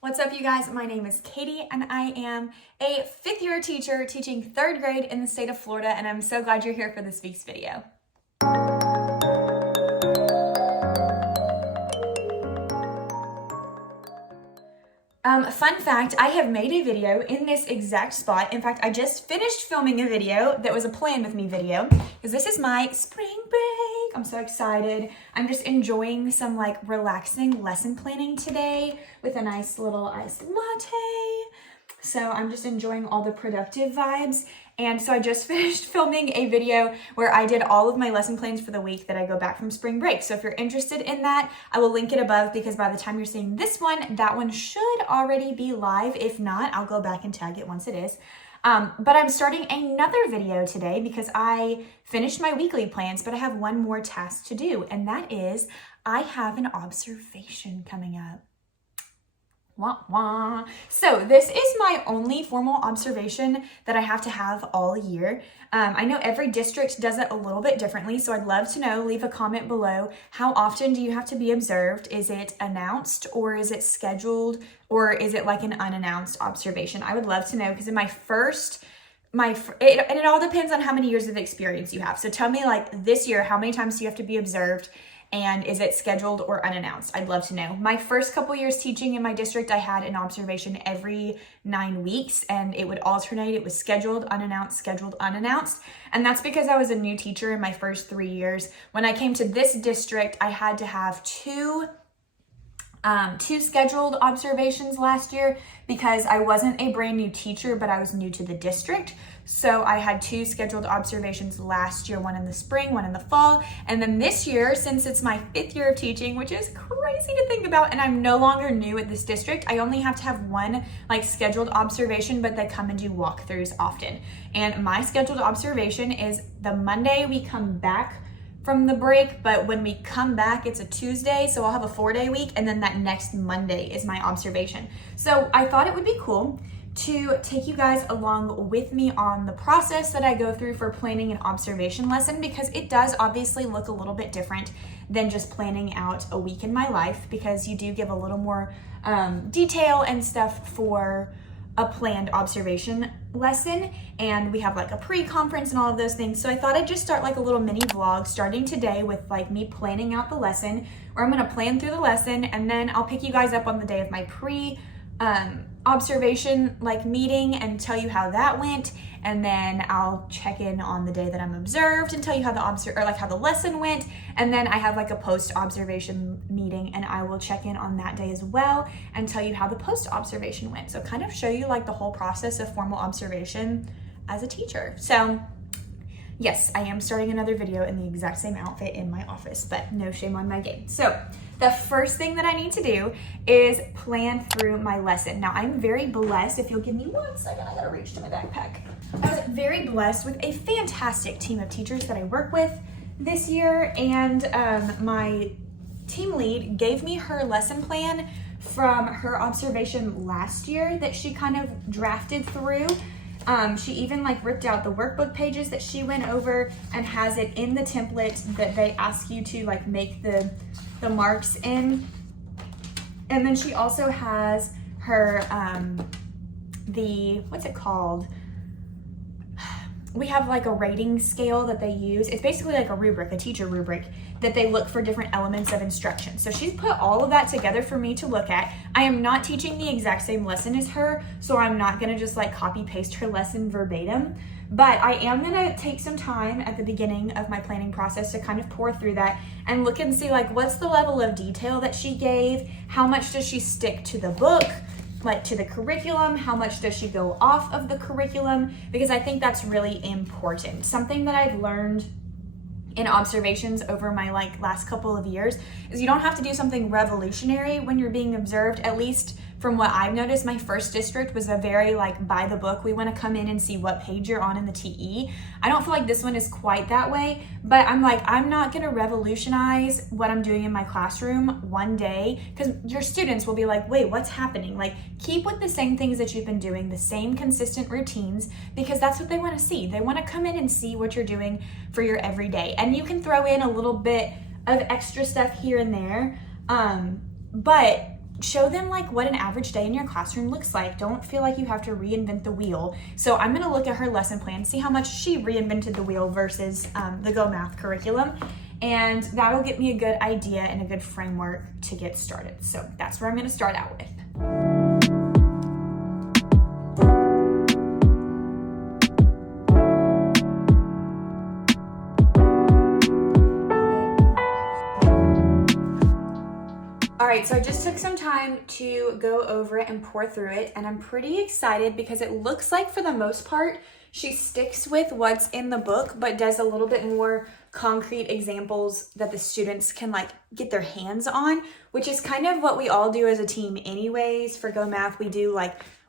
What's up, you guys? My name is Katie, and I am a fifth-year teacher teaching third grade in the state of Florida, and I'm so glad you're here for this week's video. Fun fact, I have made a video in this exact spot. In fact, I just finished filming a video that was a plan with me video, because this is my spring break. I'm so excited. I'm just enjoying some relaxing lesson planning today with a nice little iced latte. So I'm just enjoying all the productive vibes. And so I just finished filming a video where I did all of my lesson plans for the week that I go back from spring break. So if you're interested in that, I will link it above, because by the time you're seeing this one, that one should already be live. If not, I'll go back and tag it once it is. But I'm starting another video today because I finished my weekly plans, but I have one more task to do, and that is I have an observation coming up. Wah, wah. So this is my only formal observation that I have to have all year. I know every district does it a little bit differently, so I'd love to know. Leave a comment below. How often do you have to be observed? Is it announced, or is it scheduled, or is it like an unannounced observation? I would love to know, because in it all depends on how many years of experience you have. So tell me, this year, how many times do you have to be observed? And is it scheduled or unannounced? I'd love to know. My first couple years teaching in my district, I had an observation every 9 weeks, and it would alternate. It was scheduled, unannounced. And that's because I was a new teacher in my first 3 years. When I came to this district, I had to have two scheduled observations last year, because I wasn't a brand new teacher, but I was new to the district. So I had 2 scheduled observations last year, one in the spring, one in the fall. And then this year, since it's my 5th year of teaching, which is crazy to think about, and I'm no longer new at this district, I only have to have one scheduled observation, but they come and do walkthroughs often. And my scheduled observation is the Monday we come back from the break, but when we come back, it's a Tuesday, so I'll have a 4-day week, and then that next Monday is my observation. So I thought it would be cool to take you guys along with me on the process that I go through for planning an observation lesson, because it does obviously look a little bit different than just planning out a week in my life, because you do give a little more detail and stuff for a planned observation lesson, and we have a pre-conference and all of those things. So I thought I'd just start a little mini vlog starting today with me planning out the lesson, where I'm gonna plan through the lesson, and then I'll pick you guys up on the day of my observation meeting and tell you how that went, and then I'll check in on the day that I'm observed and tell you how how the lesson went, and then I have a post observation meeting, and I will check in on that day as well and tell you how the post observation went. So kind of show you the whole process of formal observation as a teacher. So yes, I am starting another video in the exact same outfit in my office, but no shame on my game. So the first thing that I need to do is plan through my lesson. Now, I'm very blessed. If you'll give me 1 second, I gotta reach to my backpack. I was very blessed with a fantastic team of teachers that I work with this year, and my team lead gave me her lesson plan from her observation last year that she kind of drafted through. She even ripped out the workbook pages that she went over and has it in the template that they ask you to make the marks in. And then she also has her what's it called? We have a rating scale that they use. It's basically a rubric, a teacher rubric, that they look for different elements of instruction. So she's put all of that together for me to look at. I am not teaching the exact same lesson as her, so I'm not gonna just copy paste her lesson verbatim, but I am gonna take some time at the beginning of my planning process to kind of pour through that and look and see what's the level of detail that she gave, how much does she stick to the book, to the curriculum, how much does she go off of the curriculum, because I think that's really important. Something that I've learned in observations over my last couple of years is you don't have to do something revolutionary when you're being observed. At least from what I've noticed, my first district was a very by the book. We want to come in and see what page you're on in the TE. I don't feel like this one is quite that way, but I'm not going to revolutionize what I'm doing in my classroom one day, because your students will be wait, what's happening? Keep with the same things that you've been doing, the same consistent routines, because that's what they want to see. They want to come in and see what you're doing for your everyday. And you can throw in a little bit of extra stuff here and there, but show them like what an average day in your classroom looks like. Don't feel like you have to reinvent the wheel. So I'm gonna look at her lesson plan, see how much she reinvented the wheel versus the Go Math curriculum. And that'll get me a good idea and a good framework to get started. So that's where I'm gonna start out with. All right, so I just took some time to go over it and pour through it, and I'm pretty excited because it looks like for the most part, she sticks with what's in the book, but does a little bit more concrete examples that the students can like get their hands on, which is kind of what we all do as a team anyways. For Go Math,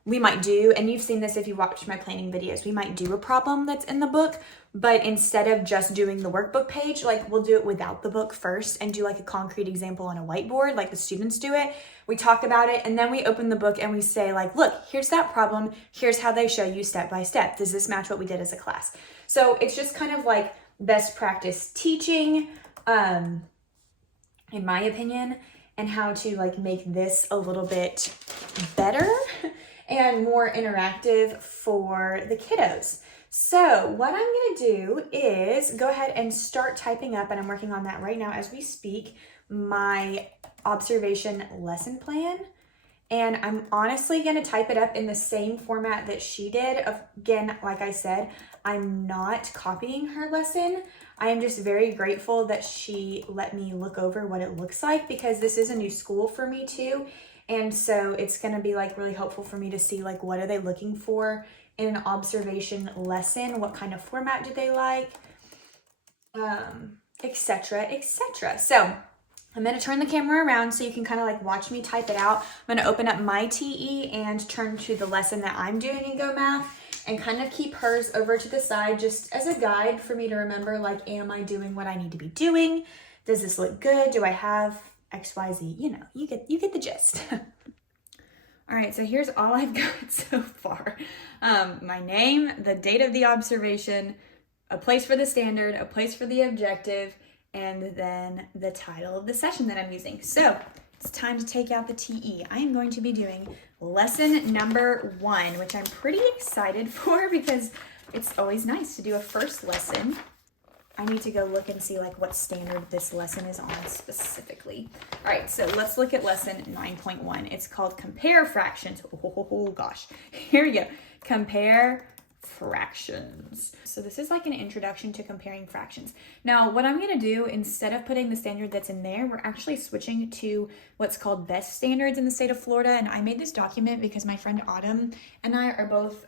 we might do, and you've seen this if you watch my planning videos, we might do a problem that's in the book, but instead of just doing the workbook page, like we'll do it without the book first and do like a concrete example on a whiteboard, like the students do it. We talk about it, and then we open the book and we say like, look, here's that problem. Here's how they show you step by step. Does this match what we did as a class? So it's just kind of like best practice teaching, in my opinion, and how to like make this a little bit better and more interactive for the kiddos. So what I'm gonna do is go ahead and start typing up, and I'm working on that right now as we speak, my observation lesson plan. And I'm honestly gonna type it up in the same format that she did. Again, like I said, I'm not copying her lesson. I am just very grateful that she let me look over what it looks like, because this is a new school for me too. And so it's gonna be like really helpful for me to see like what are they looking for in an observation lesson, what kind of format do they like, etc., etc. So I'm gonna turn the camera around so you can kind of like watch me type it out. I'm gonna open up my TE and turn to the lesson that I'm doing in Go Math and kind of keep hers over to the side just as a guide for me to remember, like, am I doing what I need to be doing? Does this look good? Do I have XYZ? You know, you get the gist. All right, so here's all I've got so far. My name, the date of the observation, a place for the standard, a place for the objective, and then the title of the session that I'm using. So it's time to take out the TE. I am going to be doing lesson number 1, which I'm pretty excited for because it's always nice to do a first lesson. I need to go look and see like what standard this lesson is on specifically. All right, so let's look at lesson 9.1. It's called Compare Fractions. Oh gosh, here we go. Compare fractions. So this is like an introduction to comparing fractions. Now, what I'm going to do, instead of putting the standard that's in there, we're actually switching to what's called best standards in the state of Florida. And I made this document because my friend Autumn and I are both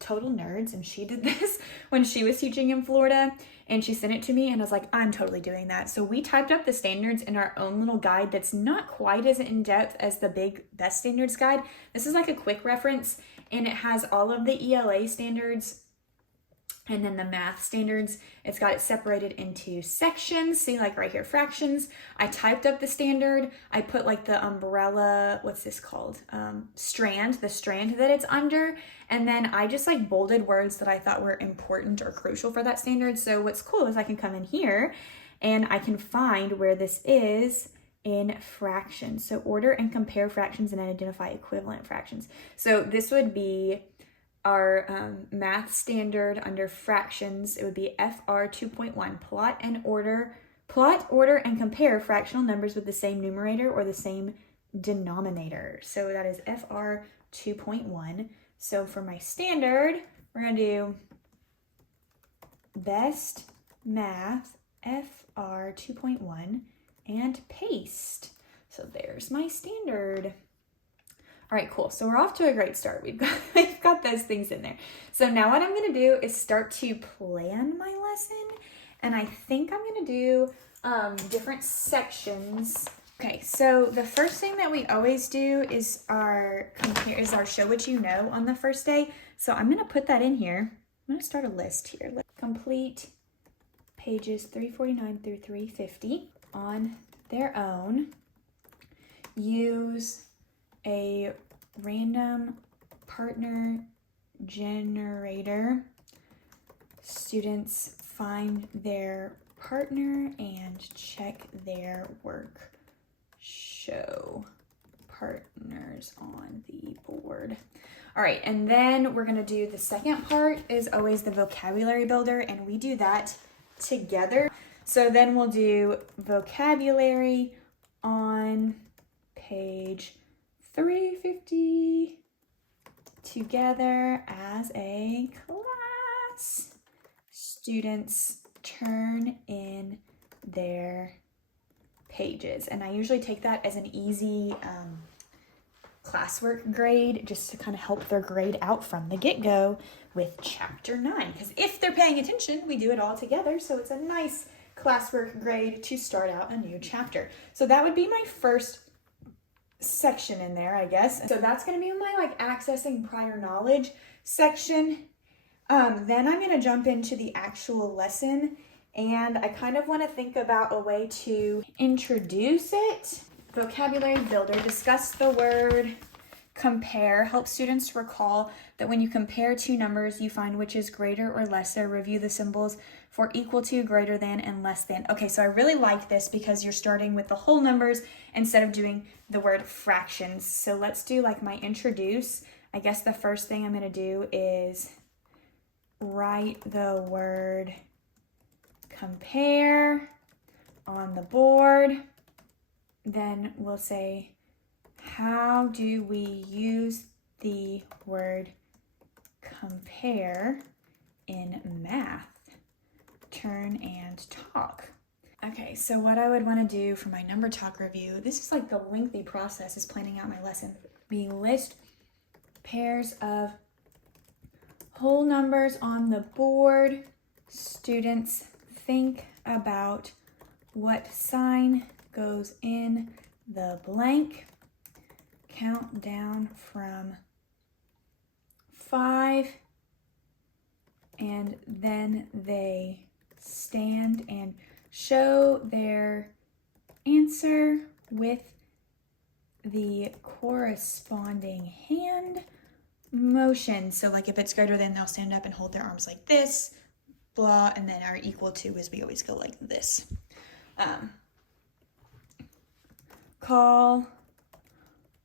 total nerds, and she did this when she was teaching in Florida, and she sent it to me and I was like, I'm totally doing that. So we typed up the standards in our own little guide that's not quite as in-depth as the big best standards guide. This is like a quick reference, and it has all of the ELA standards and then the math standards. It's got it separated into sections. See, like right here, fractions. I typed up the standard. I put like the umbrella, what's this called? Strand, the strand that it's under. And then I just like bolded words that I thought were important or crucial for that standard. So what's cool is I can come in here and I can find where this is in fractions. So order and compare fractions and identify equivalent fractions. So this would be our math standard under fractions. It would be FR 2.1, plot, order, and compare fractional numbers with the same numerator or the same denominator. So that is FR 2.1. So for my standard, we're gonna do best math FR 2.1 and paste. So there's my standard. All right, cool. So we're off to a great start. We've got those things in there. So now what I'm going to do is start to plan my lesson. And I think I'm going to do different sections. Okay, so the first thing that we always do is our show what you know on the first day. So I'm going to put that in here. I'm going to start a list here. Let's complete pages 349 through 350 on their own. Use a random partner generator. Students find their partner and check their work. Show partners on the board. All right, and then we're gonna do the second part is always the vocabulary builder, and we do that together. So then we'll do vocabulary on page 350 together as a class. Students turn in their pages, and I usually take that as an easy classwork grade just to kind of help their grade out from the get-go with chapter 9, because if they're paying attention, we do it all together, so it's a nice classwork grade to start out a new chapter. So that would be my first section in there, I guess. So that's going to be my like accessing prior knowledge section. Then I'm going to jump into the actual lesson, and I kind of want to think about a way to introduce it. Vocabulary builder, discuss the word compare, help students recall that when you compare two numbers, you find which is greater or lesser. Review the symbols for equal to, greater than, and less than. Okay, so I really like this because you're starting with the whole numbers instead of doing the word fractions. So let's do like my introduce. I guess the first thing I'm going to do is write the word compare on the board. Then we'll say, how do we use the word compare in math? Turn and talk. Okay, so what I would want to do for my number talk review, this is like the lengthy process is planning out my lesson. We list pairs of whole numbers on the board. Students think about what sign goes in the blank. Count down from 5, and then they stand and show their answer with the corresponding hand motion. So like if it's greater than, they'll stand up and hold their arms like this, blah, and then our equal to is we always go like this. Call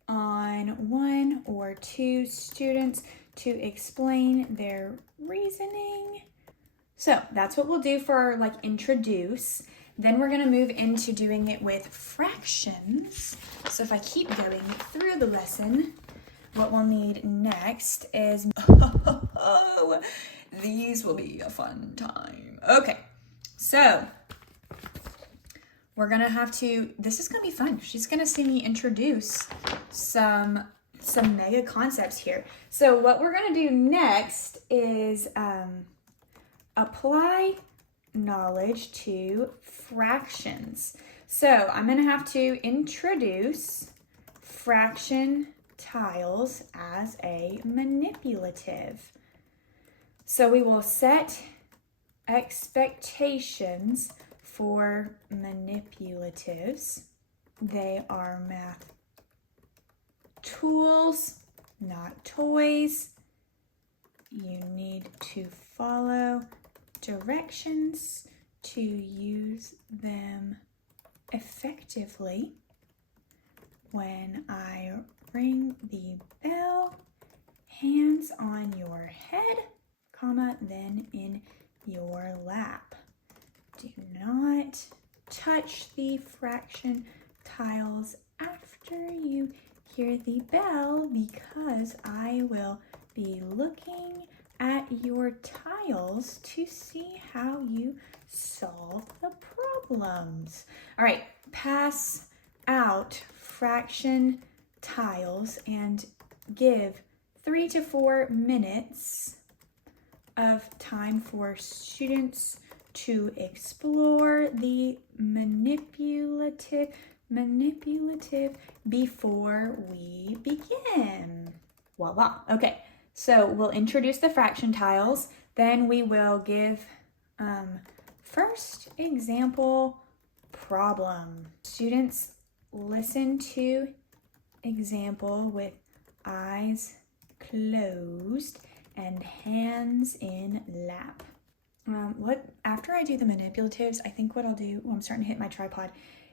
on 1 or 2 students to explain their reasoning. So that's what we'll do for like introduce. Then we're going to move into doing it with fractions. So if I keep going through the lesson, what we'll need next is, oh, these will be a fun time. Okay, so we're going to have to, this is going to be fun. She's going to see me introduce some mega concepts here. So what we're going to do next is apply knowledge to fractions. So I'm going to have to introduce fraction tiles as a manipulative. So we will set expectations for manipulatives. They are math tools, not toys. You need to follow directions to use them effectively. When I ring the bell, hands on your head, comma, then in your lap. Do not touch the fraction tiles after you hear the bell, because I will be looking at your tiles to see how you solve the problems. All right, pass out fraction tiles and give 3 to 4 minutes of time for students to explore the manipulative before we begin. Voila. Okay, so we'll introduce the fraction tiles, then we will give first example problem. Students listen to example with eyes closed and hands in lap. After I do the manipulatives, I think what I'll do, I'm starting to hit my tripod,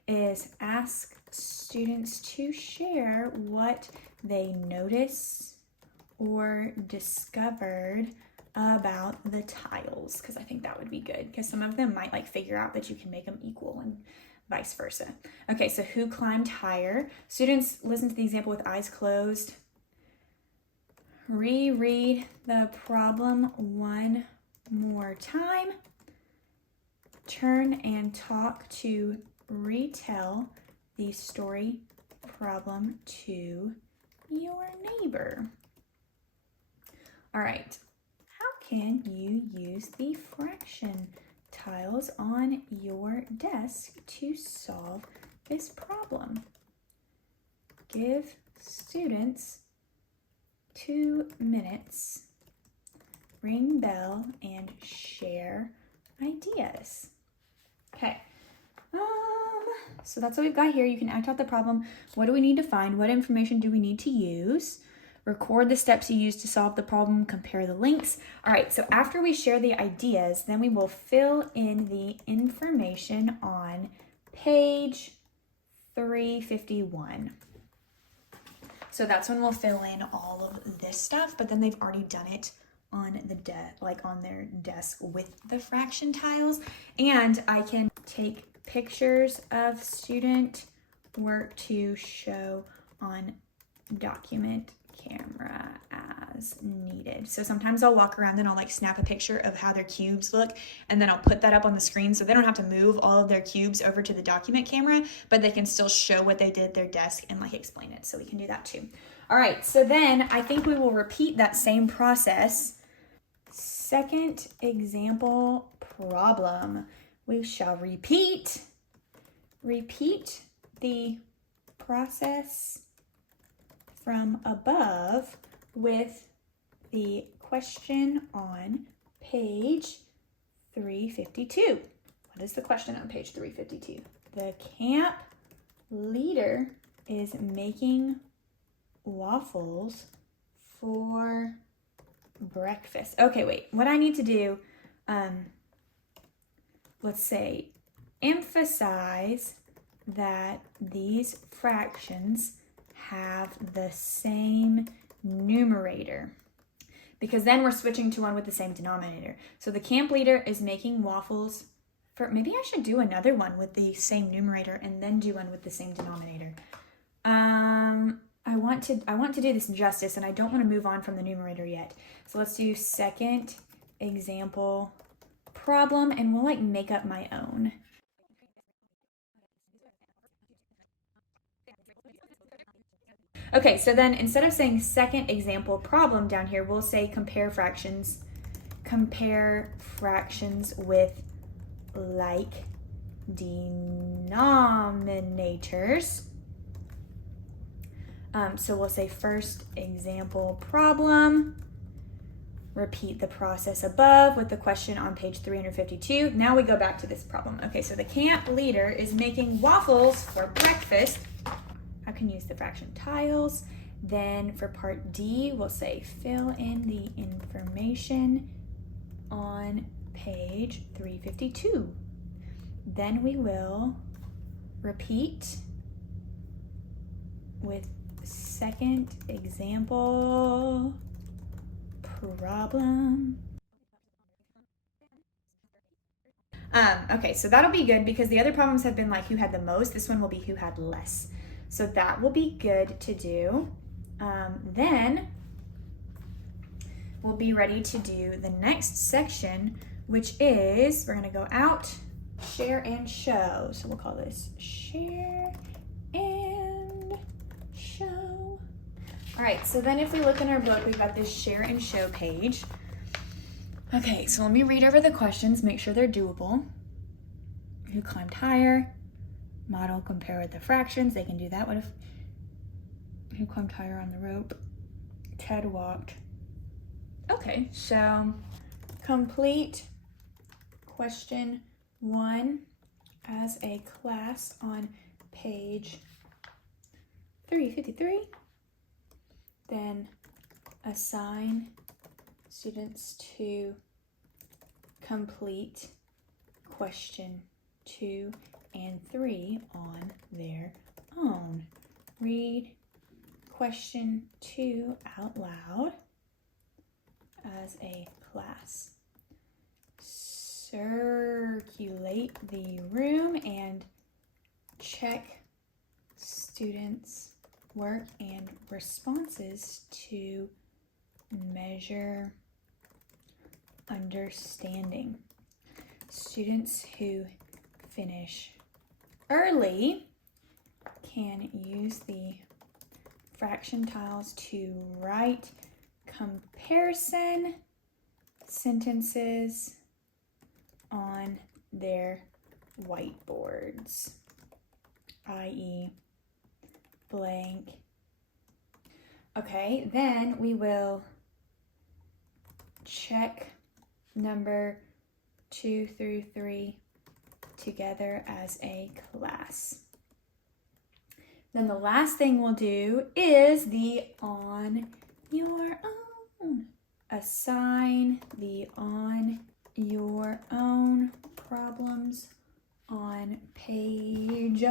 is ask students to share what they notice or discovered about the tiles, because I think that would be good, because some of them might like figure out that you can make them equal and vice versa. Okay, so who climbed higher? Students, listen to the example with eyes closed. Reread the problem one more time. Turn and talk to retell the story problem to your neighbor. All right, how can you use the fraction tiles on your desk to solve this problem? Give students 2 minutes, ring bell, and share ideas. Okay, so that's what we've got here. You can act out the problem. What do we need to find? What information do we need to use? Record the steps you use to solve the problem, compare the links. All right, so after we share the ideas, then we will fill in the information on page 351. So that's when we'll fill in all of this stuff, but then they've already done it on the on their desk with the fraction tiles. And I can take pictures of student work to show on document camera as needed. So sometimes I'll walk around and I'll like snap a picture of how their cubes look, and then I'll put that up on the screen so they don't have to move all of their cubes over to the document camera, but they can still show what they did at their desk and like explain it. So we can do that too. All right, so then I think we will repeat that same process. Second example problem. We shall repeat the process from above with the question on page 352. What is the question on page 352? The camp leader is making waffles for breakfast. Okay, wait. What I need to do, let's say, emphasize that these fractions have the same numerator, because then we're switching to one with the same denominator. So the camp leader is making waffles for, maybe I should do another one with the same numerator and then do one with the same denominator. I want to do this justice, and I don't want to move on from the numerator yet. So let's do second example problem, and we'll like make up my own. Okay, so then instead of saying second example problem down here, we'll say compare fractions with like denominators. So we'll say first example problem, repeat the process above with the question on page 352. Now we go back to this problem. Okay, so the camp leader is making waffles for breakfast. I can use the fraction tiles. Then for part D, we'll say fill in the information on page 352. Then we will repeat with second example problem. Okay, so that'll be good because the other problems have been like who had the most. This one will be who had less. So that will be good to do. Then we'll be ready to do the next section, which is, we're gonna go out, share and show. So we'll call this share and show. All right, so then if we look in our book, we've got this share and show page. Okay, so let me read over the questions, make sure they're doable. Who climbed higher? Model compare with the fractions. They can do that. What if who climbed higher on the rope? Ted walked. Okay, so complete question 1 as a class on page 353. Then assign students to complete question 2 and 3 on their own. Read question 2 out loud as a class. Circulate the room and check students' work and responses to measure understanding. Students who finish early can use the fraction tiles to write comparison sentences on their whiteboards, i.e. blank. Okay, then we will check number 2 through 3 together as a class. Then the last thing we'll do is the on your own. Assign the on your own problems on page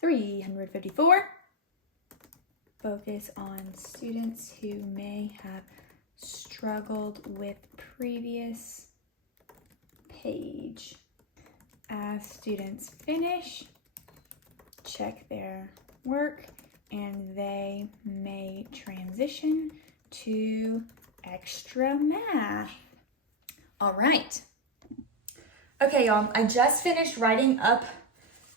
354. Focus on students who may have struggled with previous page. As students finish, check their work and they may transition to extra math. All right. Okay, y'all, I just finished writing up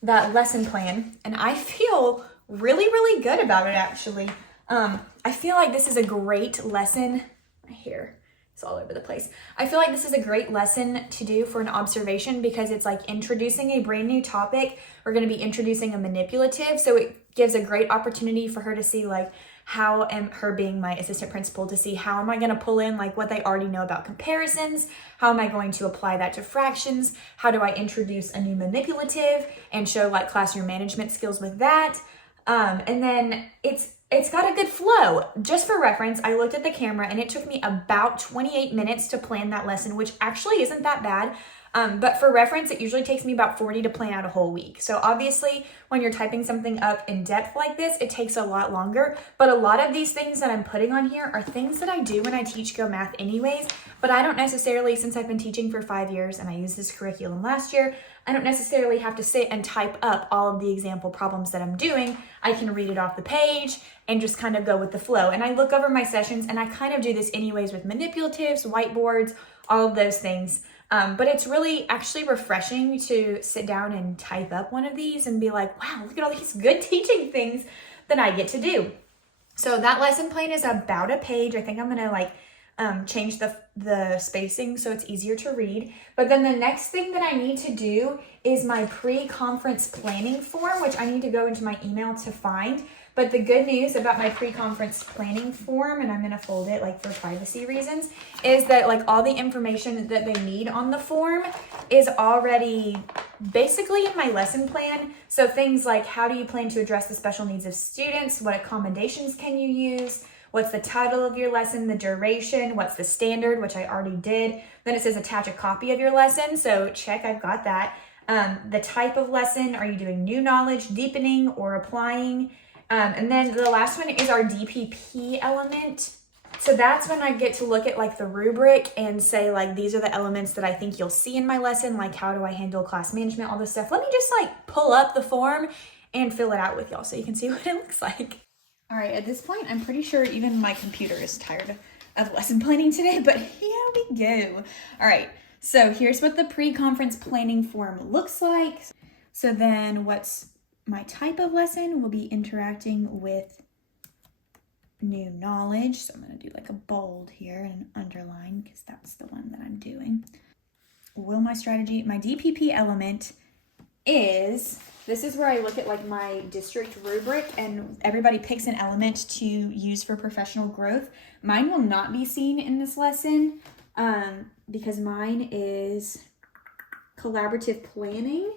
that lesson plan and I feel really good about it actually. I feel like this is a great lesson. My hair is all over the place. I feel like this is a great lesson to do for an observation because it's like introducing a brand new topic. We're going to be introducing a manipulative, so it gives a great opportunity for her to see like how am her being my assistant principal to see how am I going to pull in like what they already know about comparisons, how am I going to apply that to fractions, how do I introduce a new manipulative and show like classroom management skills with that. And then it's got a good flow. Just for reference, I looked at the camera and it took me about 28 minutes to plan that lesson, which actually isn't that bad. But for reference, it usually takes me about 40 to plan out a whole week. So obviously when you're typing something up in depth like this, it takes a lot longer. But a lot of these things that I'm putting on here are things that I do when I teach Go Math anyways, but I don't necessarily, since I've been teaching for 5 years and I used this curriculum last year, I don't necessarily have to sit and type up all of the example problems that I'm doing. I can read it off the page and just kind of go with the flow. And I look over my sessions and I kind of do this anyways with manipulatives, whiteboards, all of those things. But it's really actually refreshing to sit down and type up one of these and be like, wow, look at all these good teaching things that I get to do. So that lesson plan is about a page. I think I'm gonna like change the spacing so it's easier to read. But then the next thing that I need to do is my pre-conference planning form, which I need to go into my email to find. But the good news about my pre-conference planning form, and I'm going to fold it like for privacy reasons, is that like all the information that they need on the form is already basically in my lesson plan. So things like how do you plan to address the special needs of students? What accommodations can you use? What's the title of your lesson, the duration, what's the standard, which I already did. Then it says attach a copy of your lesson. So check, I've got that. The type of lesson, are you doing new knowledge, deepening, or applying? And then the last one is our DPP element. So that's when I get to look at like the rubric and say like, these are the elements that I think you'll see in my lesson. Like how do I handle class management, all this stuff. Let me just like pull up the form and fill it out with y'all so you can see what it looks like. All right, at this point, I'm pretty sure even my computer is tired of lesson planning today, but here we go. All right, so here's what the pre-conference planning form looks like. So then what's my type of lesson will be interacting with new knowledge. So I'm going to do like a bold here and underline because that's the one that I'm doing. Will my strategy, my DPP element is, this is where I look at like my district rubric and everybody picks an element to use for professional growth. Mine will not be seen in this lesson because mine is collaborative planning.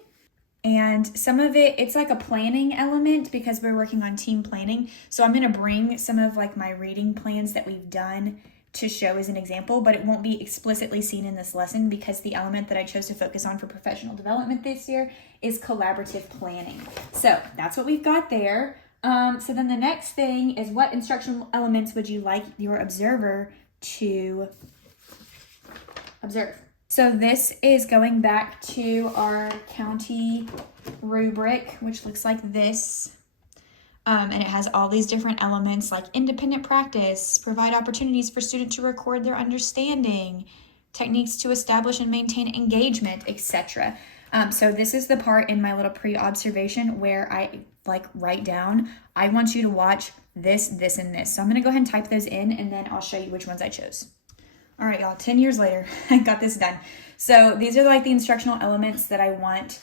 And some of it, it's like a planning element because we're working on team planning. So I'm going to bring some of like my reading plans that we've done to show as an example, but it won't be explicitly seen in this lesson because the element that I chose to focus on for professional development this year is collaborative planning. So that's what we've got there. So then the next thing is, what instructional elements would you like your observer to observe? So this is going back to our county rubric, which looks like this. And it has all these different elements like independent practice, provide opportunities for students to record their understanding, techniques to establish and maintain engagement, etc. So this is the part in my little pre-observation where I write down, I want you to watch this, this, and this. So I'm going to go ahead and type those in, and then I'll show you which ones I chose. All right, y'all, 10 years later, I got this done. So these are like the instructional elements that I want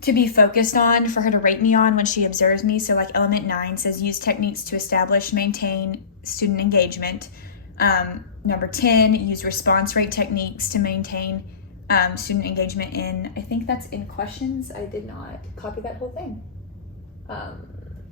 to be focused on for her to rate me on when she observes me. So like element 9 says use techniques to establish, maintain student engagement. Number 10, use response rate techniques to maintain student engagement in, I think that's in questions. I did not copy that whole thing.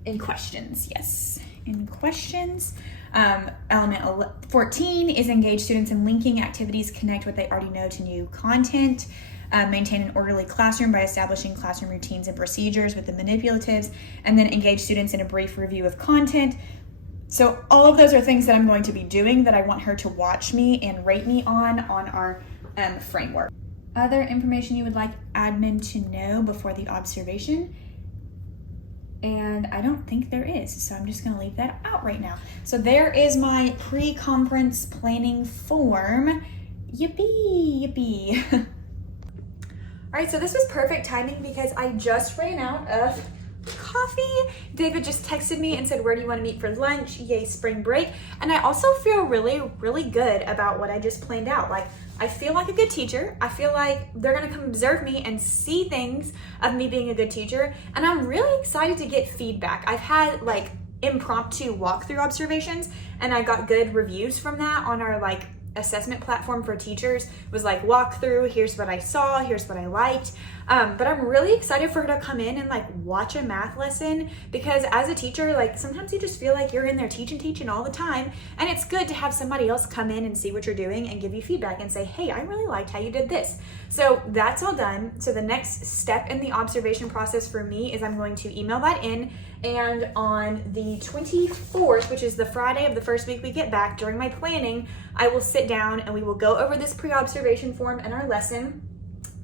In questions, yes, in questions. Element 14 is engage students in linking activities, connect what they already know to new content. Maintain an orderly classroom by establishing classroom routines and procedures with the manipulatives, and then engage students in a brief review of content. So all of those are things that I'm going to be doing that I want her to watch me and rate me on our framework. Other information you would like admin to know before the observation? And I don't think there is, so I'm just going to leave that out right now. So there is my pre-conference planning form. Yippee, yippee. All right, so this was perfect timing because I just ran out of coffee. David just texted me and said, where do you want to meet for lunch? Yay, spring break. And I also feel really, really good about what I just planned out. Like, I feel like a good teacher. I feel like they're going to come observe me and see things of me being a good teacher. And I'm really excited to get feedback. I've had like impromptu walkthrough observations, and I got good reviews from that on our like assessment platform for teachers. It was like walkthrough, here's what I saw, here's what I liked. But I'm really excited for her to come in and like watch a math lesson, because as a teacher, like sometimes you just feel like you're in there teaching all the time, and it's good to have somebody else come in and see what you're doing and give you feedback and say, hey, I really liked how you did this. So that's all done. So the next step in the observation process for me is I'm going to email that in, and on the 24th, which is the Friday of the first week we get back, during my planning, I will sit down and we will go over this pre-observation form and our lesson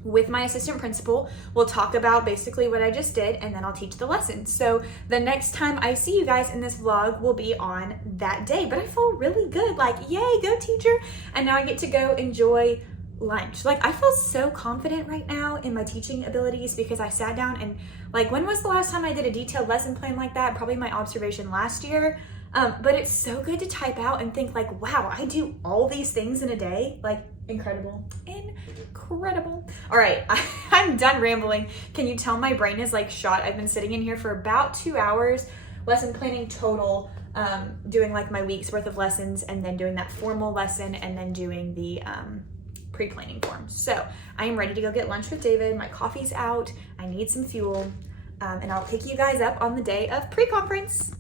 with my assistant principal. We'll talk about basically what I just did, and then I'll teach the lesson. So the next time I see you guys in this vlog will be on that day. But I feel really good, like, yay, go teacher. And now I get to go enjoy lunch. Like, I feel so confident right now in my teaching abilities because I sat down and, like, when was the last time I did a detailed lesson plan like that? Probably my observation last year. But it's so good to type out and think like, wow, I do all these things in a day. Like, incredible. All right, I'm done rambling. Can you tell my brain is like shot? I've been sitting in here for about 2 hours, lesson planning total, doing like my week's worth of lessons, and then doing that formal lesson, and then doing the pre-planning form. So I am ready to go get lunch with David. My coffee's out. I need some fuel, and I'll pick you guys up on the day of pre-conference.